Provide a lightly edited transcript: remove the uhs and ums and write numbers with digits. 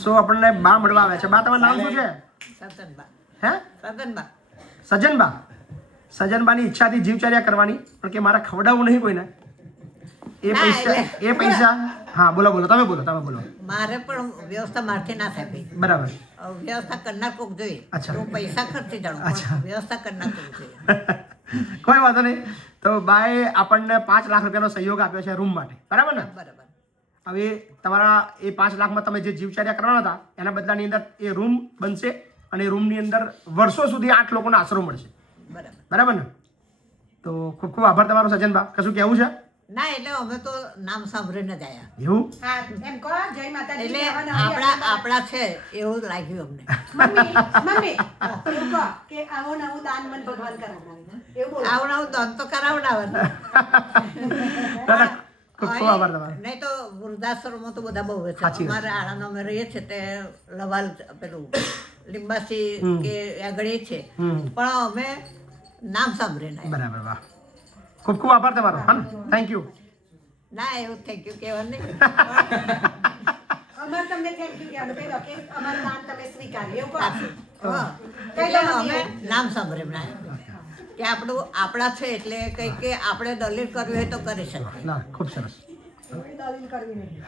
સો આપણને બા મળવા આવ્યા છે. બા તમારું નામ શું છે? સજનબા. હે? સજનબા. સજનબા. સજનબાની ઈચ્છાથી જીવચર્યા કરવાની, પણ કે મારે ખવડાવવું નહીં કોઈને. એ પૈસા હા બોલો તમે બોલો. મારે પણ વ્યવસ્થા મારથી ના થાય ભાઈ. બરાબર. વ્યવસ્થા કરનાર કોક જોઈએ. હું પૈસા ખર્ચી જાણું, વ્યવસ્થા કરનાર કોક જોઈએ. કોઈ વાંધો નહીં. તો બાએ આપણને 5 લાખ રૂપિયાનો સહયોગ આપ્યો છે રૂમ માટે, બરાબર ને? બરાબર. હવે તમારા એ 5 લાખમાં તમે જે જીવચર્યા કરવાના હતા એના બદલાની અંદર એ રૂમ બનશે અને એ રૂમની અંદર વર્ષો સુધી 8 લોકોનો આશરો મળશે. બરાબર ને? તો ખૂબ ખૂબ આભાર તમારો સજનબા. કશું કહેવું છે? ના, એટલે અમે તો નામ સાંભળીને જ આવ્યા. એવું? હા, એમ કહો જય માતાજી. એટલે આપણા છે એવું લાગ્યું અમને. મમ્મી એવું કહો કે આવું નવું દાન મને ભગવાન કરાવડાવે. એવું બોલો. આવું નવું દાન તો કરાવડાવે. ખૂબ ખૂબ આભાર તમારો. નહીં તો વૃદ્ધાશ્રમમાં તો બધા બહુ છે. અમારે આણંદમાં અમે રહીએ છીએ તે લવાલ પેલું લીંબાસી કે આગળ છે, પણ અમે નામ સાંભળીને. બરાબર. વાહ, ખૂબ ખૂબ આભાર તમારો. હા, થેન્ક યુ. ના, એવું થેન્ક યુ કહેવાનું નહીં. અમારે તમને થેન્ક યુ કહેવાનું કહી દો કે અમારું દાન તમે સ્વીકાર્યું. એવું કહો. એટલે અમે નામ સાંભળીને કે આપણા છે એટલે કંઈ કે આપણે દલીલ કરવી હોય તો કરી શકીએ. ના, ખૂબ સરસ. દલીલ કરવી નહીં.